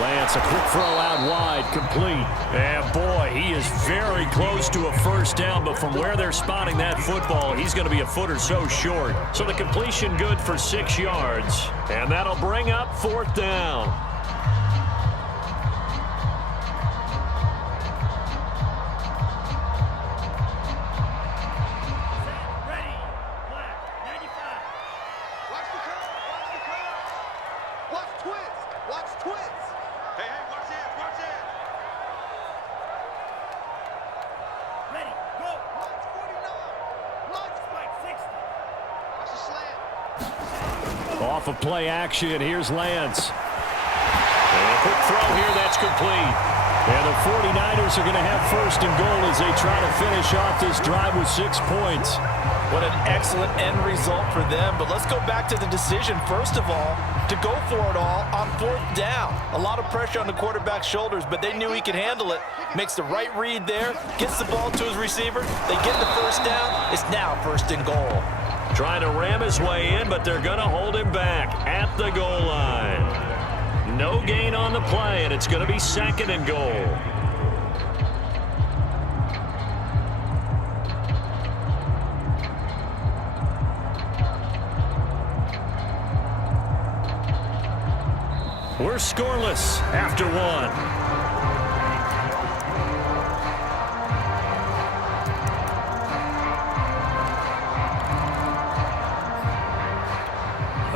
Lance, a quick throw out wide, complete. And boy, he is very close to a first down, but from where they're spotting that football, he's going to be a foot or so short. So the completion good for 6 yards, and that'll bring up 4th down. Off of play action, here's Lance. And a quick throw here, that's complete. And the 49ers are going to have 1st and goal as they try to finish off this drive with 6 points. What an excellent end result for them. But let's go back to the decision, first of all, to go for it all on 4th down. A lot of pressure on the quarterback's shoulders, but they knew he could handle it. Makes the right read there, gets the ball to his receiver. They get the first down. It's now 1st and goal. Trying to ram his way in, but they're going to hold him back at the goal line. No gain on the play, and it's going to be 2nd and goal. We're scoreless after 1.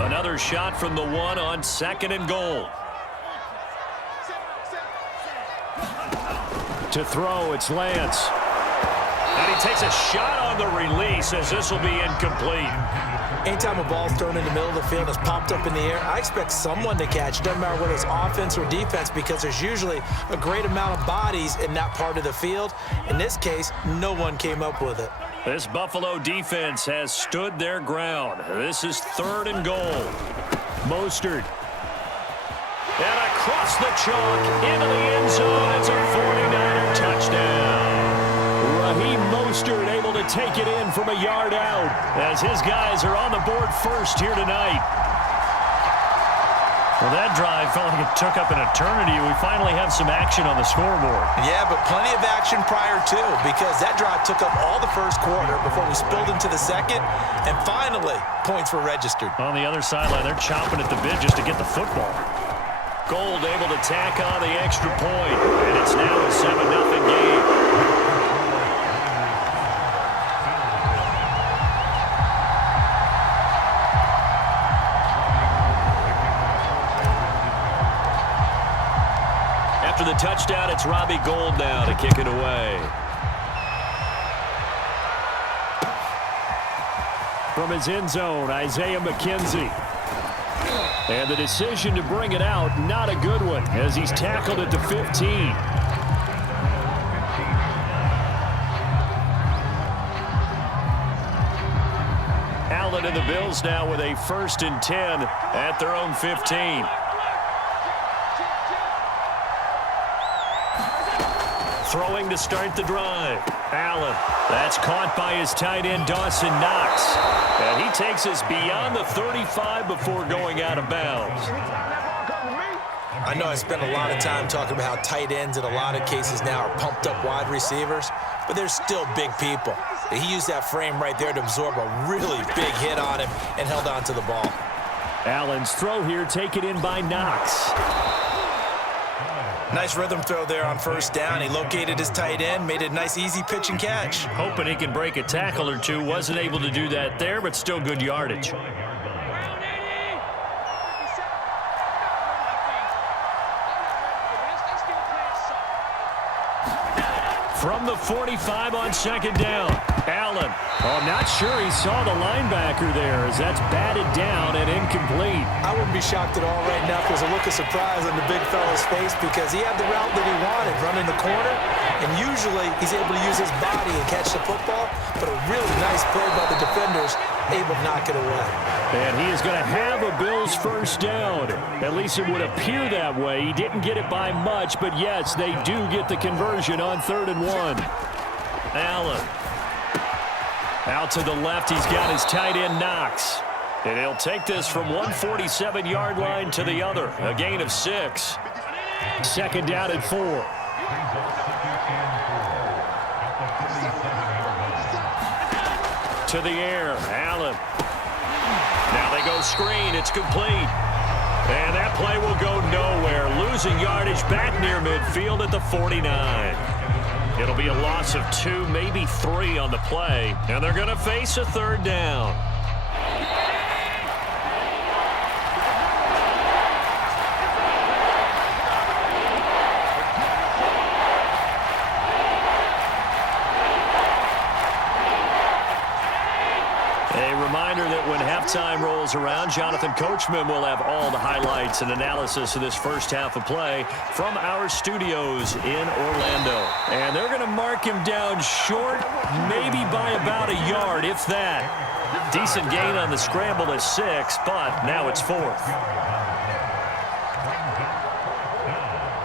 Another shot from the 1 on 2nd and goal. To throw, it's Lance. And he takes a shot on the release as this will be incomplete. Anytime a ball's thrown in the middle of the field and it's popped up in the air, I expect someone to catch. It doesn't matter whether it's offense or defense because there's usually a great amount of bodies in that part of the field. In this case, no one came up with it. This Buffalo defense has stood their ground. This is 3rd and goal. Mostert. And across the chalk into the end zone. It's a 49er touchdown. Raheem Mostert able to take it in from a yard out as his guys are on the board first here tonight. Well, that drive felt like it took up an eternity. We finally have some action on the scoreboard. Yeah, but plenty of action prior to, because that drive took up all the first quarter before we spilled into the second, and finally, points were registered. On the other sideline, they're chomping at the bit just to get the football. Gold able to tack on the extra point, and it's now a 7-0 game. After the touchdown, it's Robbie Gould now to kick it away. From his end zone, Isaiah McKenzie. And the decision to bring it out, not a good one, as he's tackled at the 15. Allen and the Bills now with a 1st and 10 at their own 15. Throwing to start the drive. Allen. That's caught by his tight end, Dawson Knox. And he takes us beyond the 35 before going out of bounds. I know I spent a lot of time talking about how tight ends in a lot of cases now are pumped up wide receivers, but they're still big people. He used that frame right there to absorb a really big hit on him and held on to the ball. Allen's throw here taken in by Knox. Nice rhythm throw there on 1st down. He located his tight end, made a nice easy pitch and catch. Hoping he can break a tackle or two. Wasn't able to do that there, but still good yardage. From the 45 on 2nd down. Allen. Oh, I'm not sure he saw the linebacker there as that's batted down and incomplete. I wouldn't be shocked at all right now if there's a look of surprise on the big fella's face because he had the route that he wanted, running the corner, and usually he's able to use his body and catch the football, but a really nice play by the defenders, able to knock it away. And he is going to have a Bills 1st down. At least it would appear that way. He didn't get it by much, but yes, they do get the conversion on 3rd and 1. Allen. Out to the left, he's got his tight end, Knox. And he'll take this from 147-yard line to the other, a gain of 6. Second down and 4. To the air, Allen. Now they go screen. It's complete. And that play will go nowhere. Losing yardage back near midfield at the 49. It'll be a loss of 2, maybe 3 on the play. And they're going to face a third down. That when halftime rolls around, Jonathan Coachman will have all the highlights and analysis of this first half of play from our studios in Orlando. And they're going to mark him down short, maybe by about a yard, if that. Decent gain on the scramble at 6, but now it's 4th.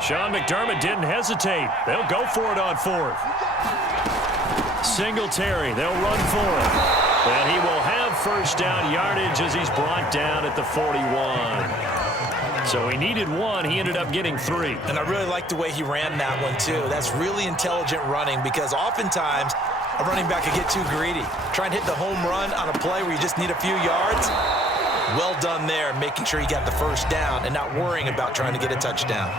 Sean McDermott didn't hesitate. They'll go for it on 4th. Singletary, they'll run for it. And he will have first down yardage as he's brought down at the 41. So he needed 1. He ended up getting 3. And I really like the way he ran that one, too. That's really intelligent running because oftentimes a running back can get too greedy. Try and hit the home run on a play where you just need a few yards. Well done there, making sure he got the first down and not worrying about trying to get a touchdown.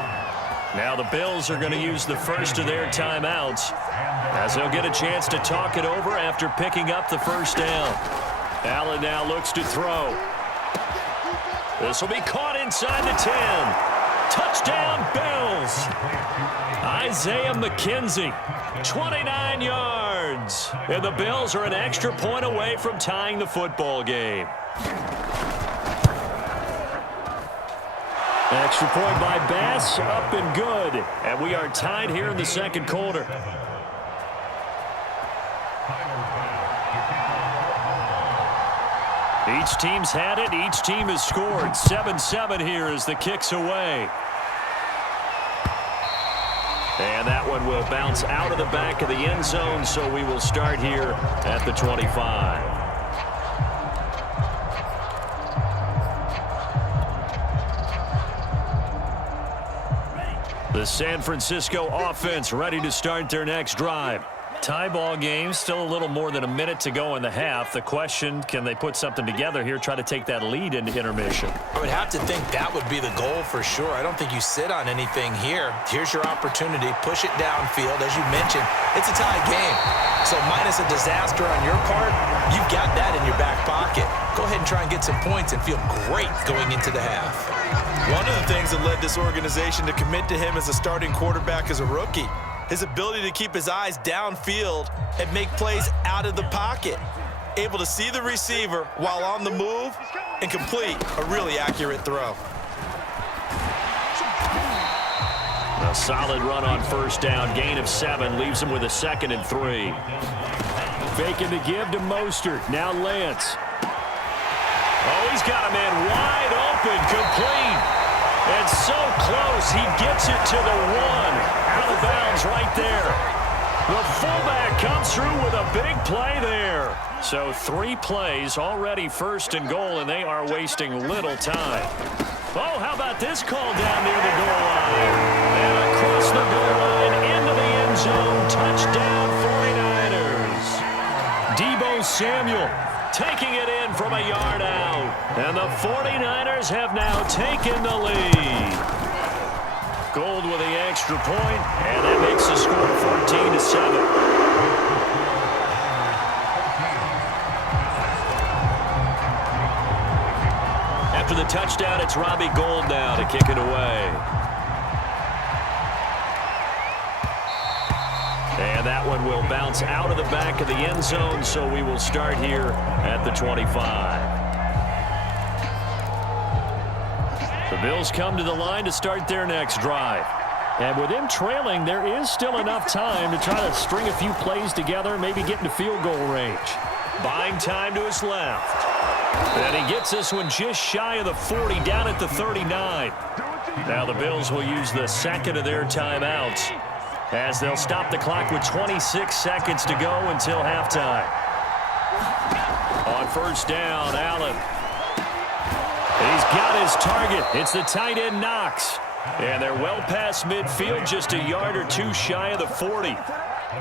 Now the Bills are going to use the first of their timeouts as they'll get a chance to talk it over after picking up the first down. Allen now looks to throw. This will be caught inside the 10. Touchdown, Bills. Isaiah McKenzie, 29 yards. And the Bills are an extra point away from tying the football game. Extra point by Bass, up and good. And we are tied here in the second quarter. Each team's had it. Each team has scored. 7-7 here as the kick's away. And that one will bounce out of the back of the end zone, so we will start here at the 25. The San Francisco offense ready to start their next drive. Tie ball game, still a little more than a minute to go in the half. The question, can they put something together here, try to take that lead into intermission? I would have to think that would be the goal for sure. I don't think you sit on anything here. Here's your opportunity. Push it downfield. As you mentioned, it's a tie game. So minus a disaster on your part, you've got that in your back pocket. Go ahead and try and get some points and feel great going into the half. One of the things that led this organization to commit to him as a starting quarterback as a rookie, his ability to keep his eyes downfield and make plays out of the pocket. Able to see the receiver while on the move and complete a really accurate throw. A solid run on first down. Gain of 7 leaves him with a 2nd and 3. Faking the give to Mostert. Now Lance. Oh, he's got a man wide open, complete. And so close, he gets it to the 1. Out of bounds right there. The fullback comes through with a big play there. So 3 plays, already 1st and goal, and they are wasting little time. Oh, how about this call down near the goal line? And across the goal line into the end zone. Touchdown 49ers. Deebo Samuel taking it in from a yard out. And the 49ers have now taken the lead. Gold with the extra point, and that makes the score 14-7. After the touchdown, it's Robbie Gould now to kick it away. And that one will bounce out of the back of the end zone, so we will start here at the 25. The Bills come to the line to start their next drive. And with him trailing, there is still enough time to try to string a few plays together, maybe get into field goal range. Buying time to his left. And he gets this one just shy of the 40, down at the 39. Now the Bills will use the 2nd of their timeouts as they'll stop the clock with 26 seconds to go until halftime. On first down, Allen. He's got his target. It's the tight end Knox. And they're well past midfield, just a yard or two shy of the 40.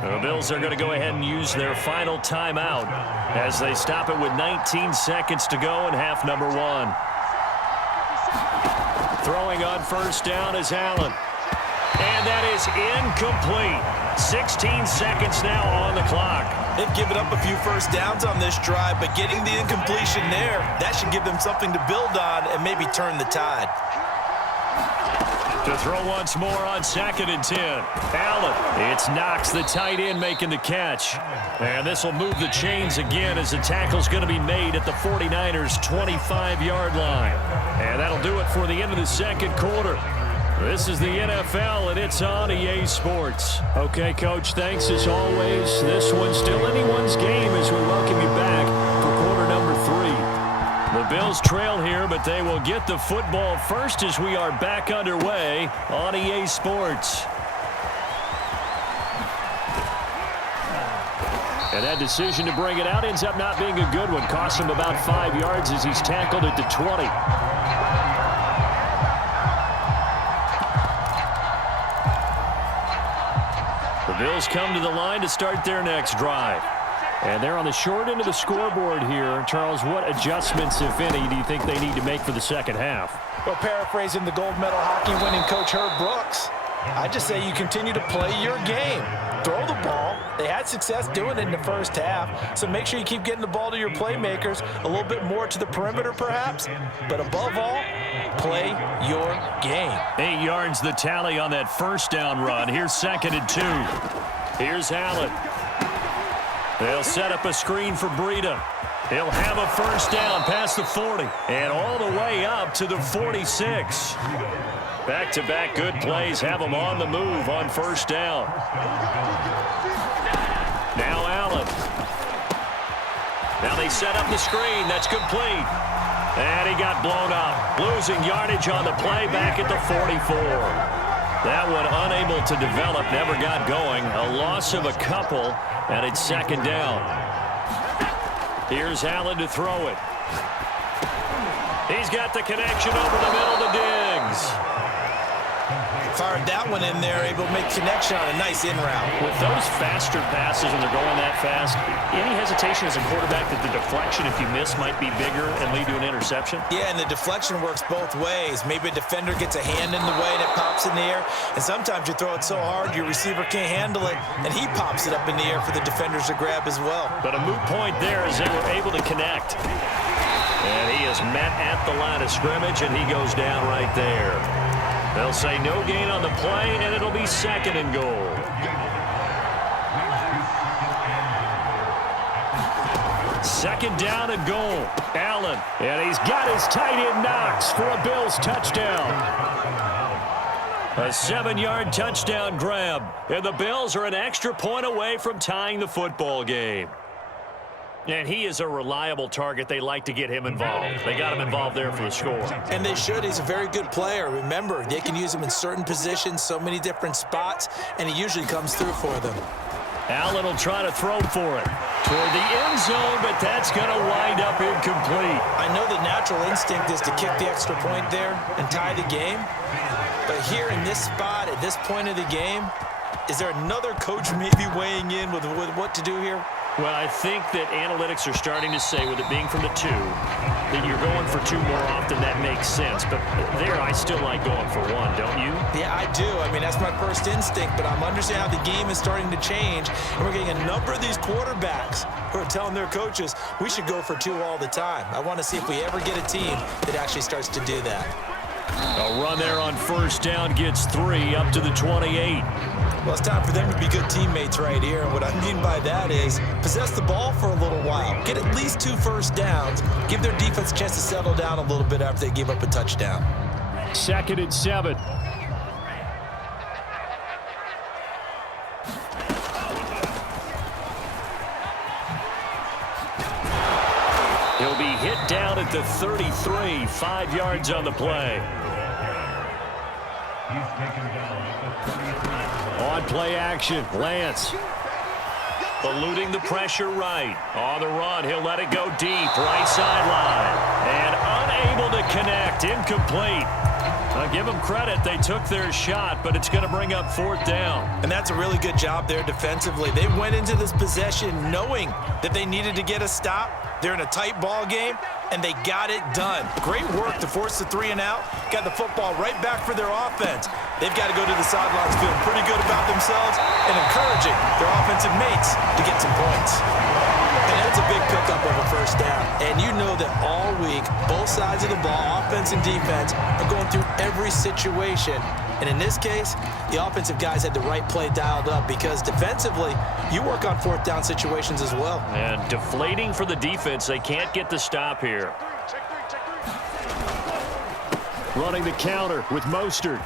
The Bills are going to go ahead and use their final timeout as they stop it with 19 seconds to go in half number one. Throwing on first down is Allen. And that is incomplete. 16 seconds now on the clock. They've given up a few first downs on this drive, but getting the incompletion there, that should give them something to build on and maybe turn the tide. To throw once more on 2nd and 10. Allen. It's Knox, the tight end, making the catch. And this will move the chains again as the tackle's going to be made at the 49ers' 25-yard line. And that'll do it for the end of the second quarter. This is the NFL, and it's on EA Sports. Okay, Coach, thanks as always. This one's still anyone's game as we welcome you back for quarter number 3. The Bills trail here, but they will get the football first as we are back underway on EA Sports. And that decision to bring it out ends up not being a good one. Cost him about 5 yards as he's tackled at the 20. The Bills come to the line to start their next drive. And they're on the short end of the scoreboard here. Charles, what adjustments, if any, do you think they need to make for the second half? Well, paraphrasing the gold medal hockey winning coach Herb Brooks, I just say you continue to play your game. Throw the ball. They had success doing it in the first half, so make sure you keep getting the ball to your playmakers, a little bit more to the perimeter perhaps, but above all, play your game. 8 yards the tally on that first down run. Here's 2nd and 2. Here's Allen. They'll set up a screen for Breida. He'll have a first down past the 40 and all the way up to the 46. Back-to-back good plays have them on the move on first down. Now Allen. Now they set up the screen. That's complete. And he got blown up. Losing yardage on the play back at the 44. That one unable to develop, never got going. A loss of a couple, and it's 2nd down. Here's Allen to throw it. He's got the connection over the middle to Diggs. Fired that one in there, able to make connection on a nice in route. With those faster passes when they're going that fast, any hesitation as a quarterback that the deflection, if you miss, might be bigger and lead to an interception? Yeah, and the deflection works both ways. Maybe a defender gets a hand in the way and it pops in the air, and sometimes you throw it so hard your receiver can't handle it, and he pops it up in the air for the defenders to grab as well. But a moot point there as they were able to connect. And he is met at the line of scrimmage, and he goes down right there. They'll say no gain on the play, and it'll be 2nd and goal. Second down and goal. Allen, and he's got his tight end Knox for a Bills touchdown. A 7-yard touchdown grab, and the Bills are an extra point away from tying the football game. And he is a reliable target. They like to get him involved. They got him involved there for the score. And they should. He's a very good player. Remember, they can use him in certain positions, so many different spots, and he usually comes through for them. Allen will try to throw for it toward the end zone, but that's going to wind up incomplete. I know the natural instinct is to kick the extra point there and tie the game, but here in this spot, at this point of the game, is there another coach maybe weighing in with what to do here? Well, I think that analytics are starting to say, with it being from the 2, that you're going for 2 more often. That makes sense. But there, I still like going for 1, don't you? Yeah, I do. I mean, that's my first instinct. But I'm understanding how the game is starting to change. And we're getting a number of these quarterbacks who are telling their coaches, we should go for 2 all the time. I want to see if we ever get a team that actually starts to do that. A run there on first down gets 3 up to the 28. Well, it's time for them to be good teammates right here. And what I mean by that is possess the ball for a little while. Get at least 2 first downs. Give their defense a chance to settle down a little bit after they give up a touchdown. 2nd and 7. He'll be hit down at the 33, 5 yards on the play. On play action, Lance. Eluding the pressure right. On the run, he'll let it go deep, right sideline. And unable to connect, incomplete. I'll give them credit. They took their shot, but it's going to bring up 4th down. And that's a really good job there defensively. They went into this possession knowing that they needed to get a stop. They're in a tight ball game, and they got it done. Great work to force the 3 and out. Got the football right back for their offense. They've got to go to the sidelines feeling pretty good about themselves and encouraging their offensive mates to get some points. And that's a big pickup of a 1st down. And you know that all week, both sides of the ball, offense and defense, are going through every situation. And in this case, the offensive guys had the right play dialed up because defensively, you work on 4th down situations as well. And deflating for the defense. They can't get the stop here. Running the counter with Mostert.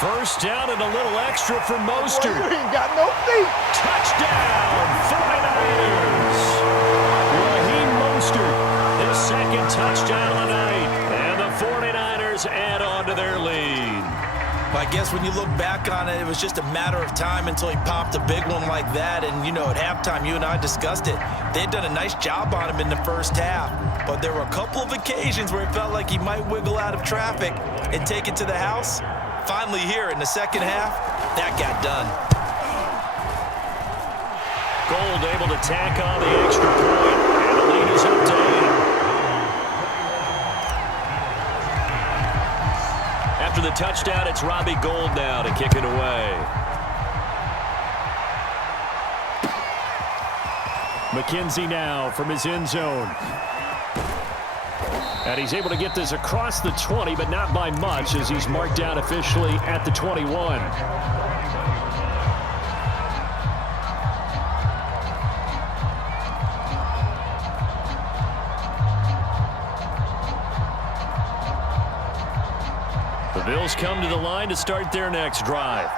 1st down and a little extra for Mostert. Boy, you ain't got no feet. Touchdown, 49ers. Raheem Mostert, his 2nd touchdown of the night. And the 49ers add on to their lead. I guess when you look back on it, it was just a matter of time until he popped a big one like that. And, you know, at halftime, you and I discussed it. They had done a nice job on him in the 1st half. But there were a couple of occasions where it felt like he might wiggle out of traffic and take it to the house. Finally here in the 2nd half, that got done. Gold able to tack on the extra point, and the lead is up to 8. After the touchdown, it's Robbie Gould now to kick it away. McKenzie now from his end zone. And he's able to get this across the 20, but not by much as he's marked down officially at the 21. The Bills come to the line to start their next drive.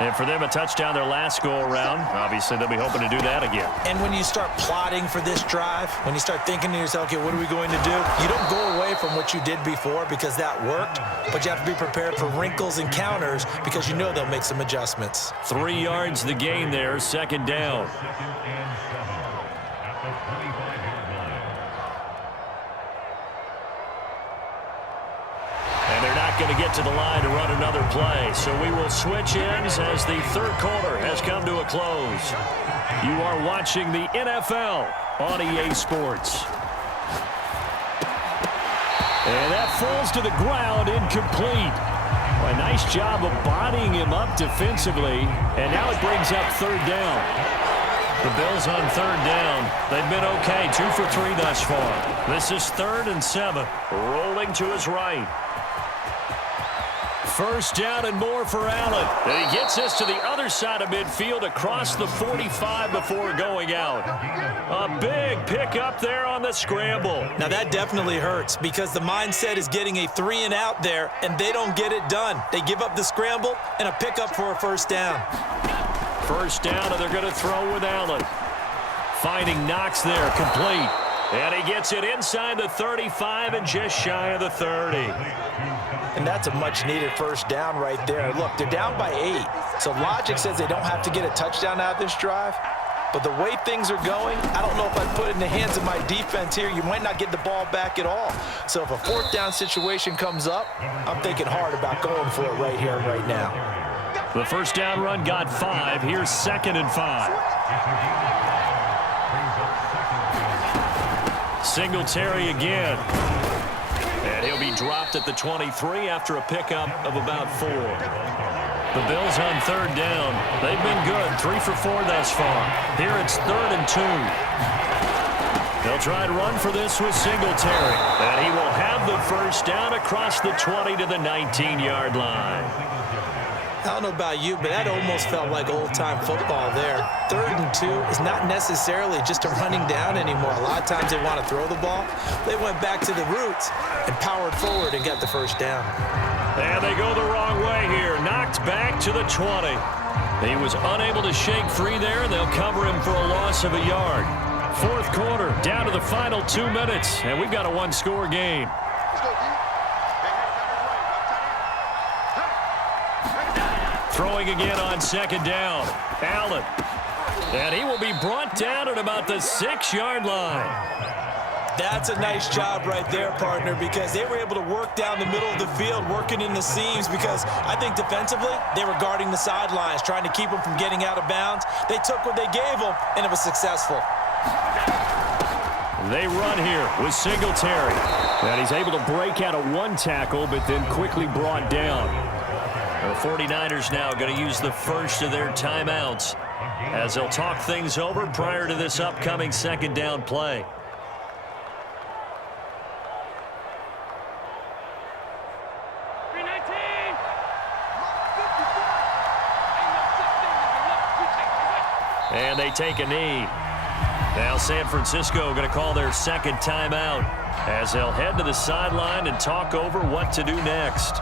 And for them, a touchdown their last go-around. Obviously, they'll be hoping to do that again. And when you start plotting for this drive, when you start thinking to yourself, okay, what are we going to do? You don't go away from what you did before because that worked, but you have to be prepared for wrinkles and counters because you know they'll make some adjustments. 3 yards the gain there, 2nd down. Going to get to the line to run another play. So we will switch ends as the 3rd quarter has come to a close. You are watching the NFL on EA Sports. And that falls to the ground, incomplete. Well, a nice job of bodying him up defensively. And now it brings up 3rd down. The Bills on 3rd down. They've been okay, 2 for 3 thus far. This is 3rd and 7. Rolling to his right. 1st down and more for Allen. And he gets us to the other side of midfield across the 45 before going out. A big pickup there on the scramble. Now that definitely hurts because the mindset is getting a 3 and out there, and they don't get it done. They give up the scramble and a pickup for a 1st down. 1st down, and they're going to throw with Allen. Finding Knox there, complete. And he gets it inside the 35 and just shy of the 30. And that's a much-needed 1st down right there. Look, they're down by 8, so logic says they don't have to get a touchdown out of this drive. But the way things are going, I don't know if I'd put it in the hands of my defense here. You might not get the ball back at all. So if a 4th down situation comes up, I'm thinking hard about going for it right here and right now. The 1st down run got 5. Here's 2nd and 5. Singletary again. And he'll be dropped at the 23 after a pickup of about 4. The Bills on 3rd down. They've been good, 3 for 4 thus far. Here it's 3rd and 2. They'll try and run for this with Singletary. And he will have the 1st down across the 20 to the 19-yard line. I don't know about you, but that almost felt like old-time football there. 3rd and 2 is not necessarily just a running down anymore. A lot of times they want to throw the ball. They went back to the roots and powered forward and got the 1st down. And they go the wrong way here. Knocked back to the 20. He was unable to shake free there, and they'll cover him for a loss of a yard. 4th quarter, down to the final 2 minutes, and we've got a 1-score game. Throwing again on 2nd down. Allen. And he will be brought down at about the 6-yard line. That's a nice job right there, partner, because they were able to work down the middle of the field, working in the seams, because I think defensively, they were guarding the sidelines, trying to keep them from getting out of bounds. They took what they gave them, and it was successful. They run here with Singletary. And he's able to break out of one tackle, but then quickly brought down. The 49ers now going to use the first of their timeouts as they'll talk things over prior to this upcoming second down play. And they take a knee. Now San Francisco going to call their second timeout as they'll head to the sideline and talk over what to do next.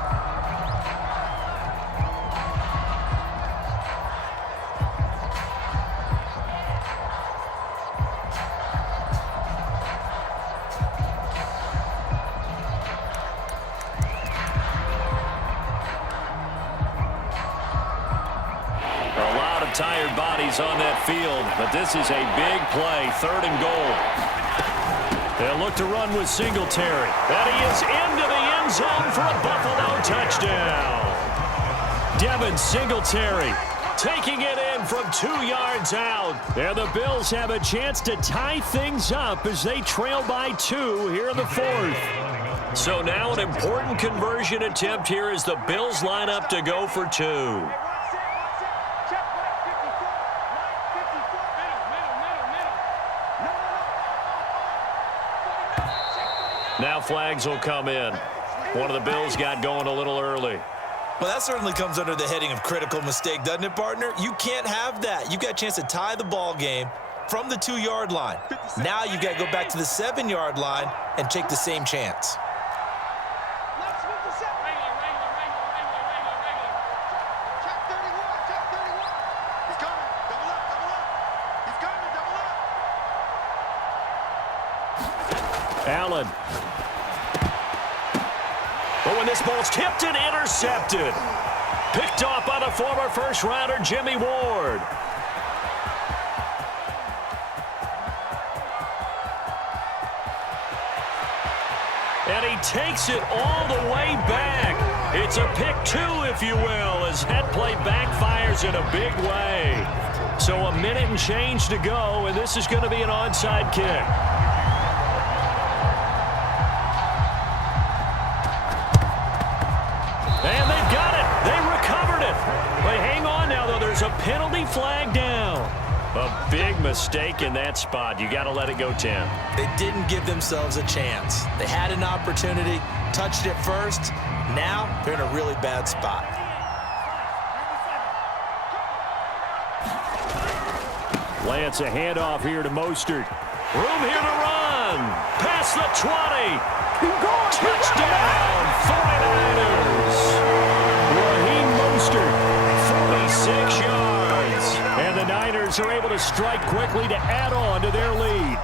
Tired bodies on that field, but this is a big play, 3rd and goal. They'll look to run with Singletary, and he is into the end zone for a Buffalo touchdown. Devin Singletary taking it in from 2 yards out, and the Bills have a chance to tie things up as they trail by 2 here in the 4th. So now an important conversion attempt here as the Bills line up to go for 2. Now flags will come in. One of the Bills got going a little early. Well, that certainly comes under the heading of critical mistake, doesn't it, partner? You can't have that. You've got a chance to tie the ball game from the 2-yard line. Now you've got to go back to the 7-yard line and take the same chance. Allen. But when this ball's tipped and intercepted. Picked off by the former first-rounder Jimmy Ward. And he takes it all the way back. It's a pick 2, if you will, as that play backfires in a big way. So a minute and change to go, and this is going to be an onside kick. And they've got it. They recovered it. But hang on now, though. There's a penalty flag down. A big mistake in that spot. You got to let it go, Tim. They didn't give themselves a chance. They had an opportunity, touched it first. Now they're in a really bad spot. Lance, a handoff here to Mostert. Room here to run. Past the 20. Touchdown, 49ers. Raheem Mostert, 46 yards. And the Niners are able to strike quickly to add on to their lead.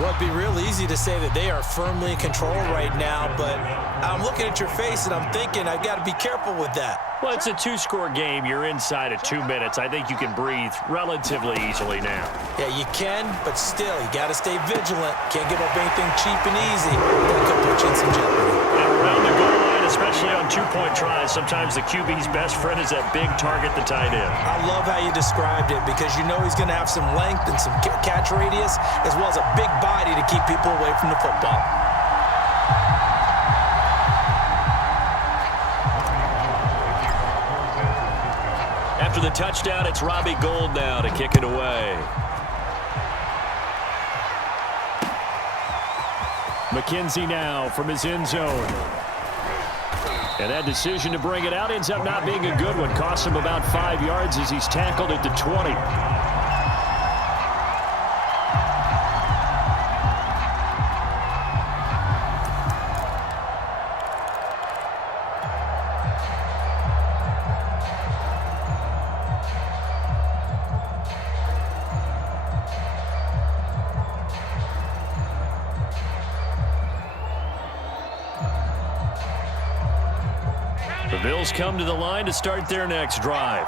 Well, it'd be real easy to say that they are firmly in control right now, but I'm looking at your face and I'm thinking I've got to be careful with that. Well, it's a 2-score game. You're inside of 2 minutes. I think you can breathe relatively easily now. Yeah, you can, but still, you got to stay vigilant. Can't give up anything cheap and easy. That could put you in some jeopardy. And around the goal line, especially on 2-point tries, sometimes the QB's best friend is that big target, the tight end. I love how you described it because you know he's going to have some length and some catch radius as well as a big body to keep people away from the football. After the touchdown, it's Robbie Gould now to kick it away. McKenzie now from his end zone. And that decision to bring it out ends up not being a good one. Costs him about 5 yards as he's tackled at the 20. The Bills come to the line to start their next drive.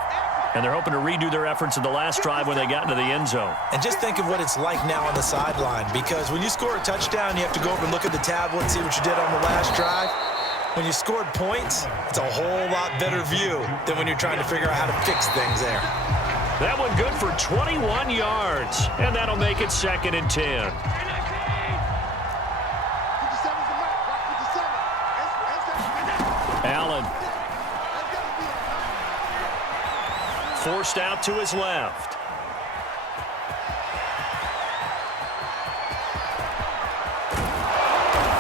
And they're hoping to redo their efforts in the last drive when they got into the end zone. And just think of what it's like now on the sideline, because when you score a touchdown, you have to go over and look at the tablet and see what you did on the last drive. When you scored points, it's a whole lot better view than when you're trying to figure out how to fix things there. That one good for 21 yards, and that'll make it 2nd and 10. Allen. Forced out to his left.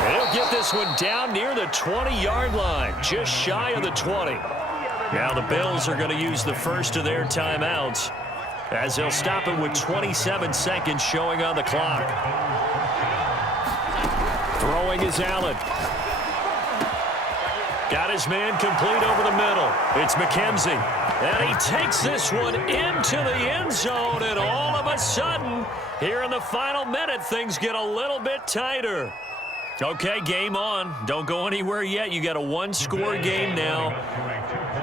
And he'll get this one down near the 20-yard line, just shy of the 20. Now the Bills are going to use the first of their timeouts as they'll stop it with 27 seconds showing on the clock. Throwing is Allen. Got his man complete over the middle. It's McKenzie. And he takes this one into the end zone, and all of a sudden, here in the final minute, things get a little bit tighter. Okay, game on. Don't go anywhere yet. You got a one-score game now.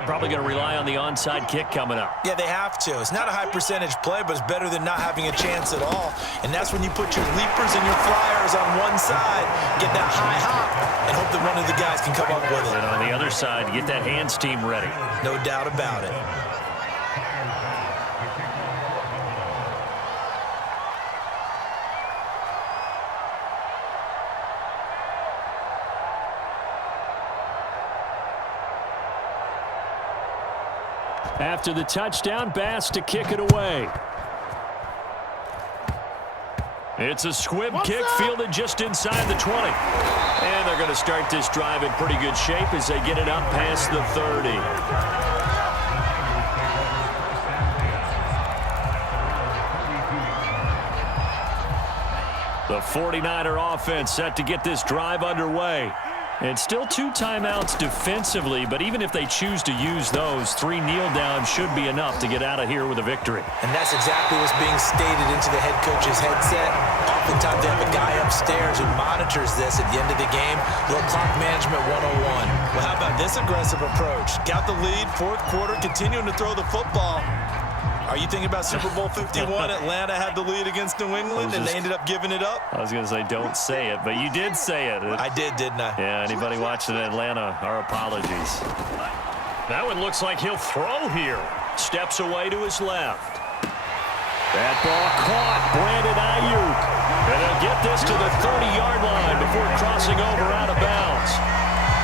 Probably going to rely on the onside kick coming up. Yeah, they have to. It's not a high-percentage play, but it's better than not having a chance at all. And that's when you put your leapers and your flyers on one side, get that high hop, and hope that one of the guys can come up with it. And on the other side, get that hands team ready. No doubt about it. After the touchdown, Bass to kick it away. It's a squib kick fielded just inside the 20. And they're going to start this drive in pretty good shape as they get it up past the 30. The 49er offense set to get this drive underway. It's still 2 timeouts defensively, but even if they choose to use those, 3 kneel downs should be enough to get out of here with a victory. And that's exactly what's being stated into the head coach's headset. Oftentimes they have a guy upstairs who monitors this at the end of the game. Little clock management 101. Well, how about this aggressive approach? Got the lead, 4th quarter, continuing to throw the football. Are you thinking about Super Bowl 51? Atlanta had the lead against New England, and they ended up giving it up? I was going to say, don't say it, but you did say it. I did, didn't I? Yeah, anybody watching Atlanta, our apologies. That one looks like he'll throw here. Steps away to his left. That ball caught. Brandon Ayuk. And he'll get this to the 30-yard line before crossing over out of bounds.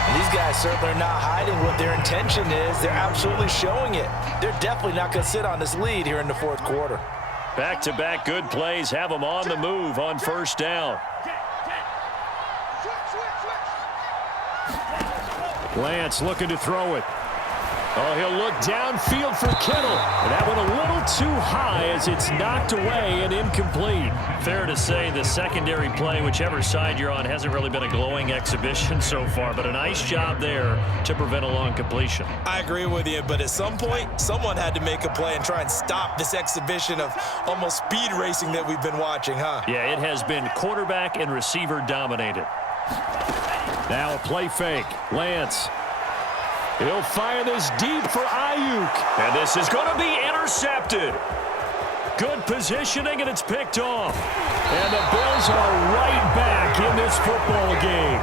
And these guys certainly are not hiding what their intention is. They're absolutely showing it. They're definitely not going to sit on this lead here in the 4th quarter. Back-to-back good plays have them on the move on 1st down. Lance looking to throw it. Oh, he'll look downfield for Kittle. And that one a little too high as it's knocked away and incomplete. Fair to say the secondary play, whichever side you're on, hasn't really been a glowing exhibition so far, but a nice job there to prevent a long completion. I agree with you, but at some point, someone had to make a play and try and stop this exhibition of almost speed racing that we've been watching, huh? Yeah, it has been quarterback and receiver dominated. Now a play fake. Lance. He'll fire this deep for Ayuk. And this is going to be intercepted. Good positioning, and it's picked off. And the Bills are right back in this football game.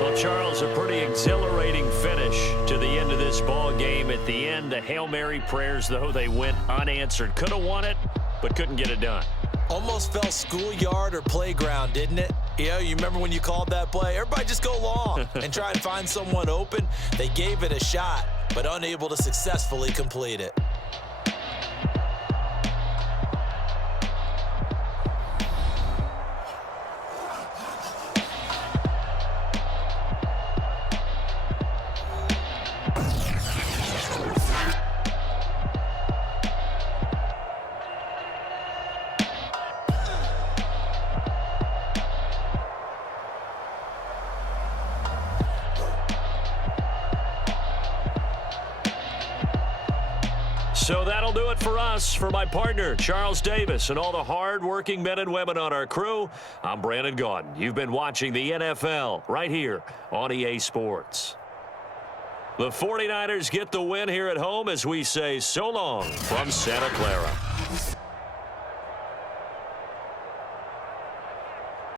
Well, Charles, a pretty exhilarating finish to the end of this ball game. At the end, the Hail Mary prayers, though, they went unanswered. Could have won it, but couldn't get it done. Almost felt schoolyard or playground, didn't it? Yeah, you remember when you called that play? Everybody just go long and try and find someone open. They gave it a shot, but unable to successfully complete it. So that'll do it for us. For my partner, Charles Davis, and all the hard-working men and women on our crew, I'm Brandon Gaudin. You've been watching the NFL right here on EA Sports. The 49ers get the win here at home as we say so long from Santa Clara.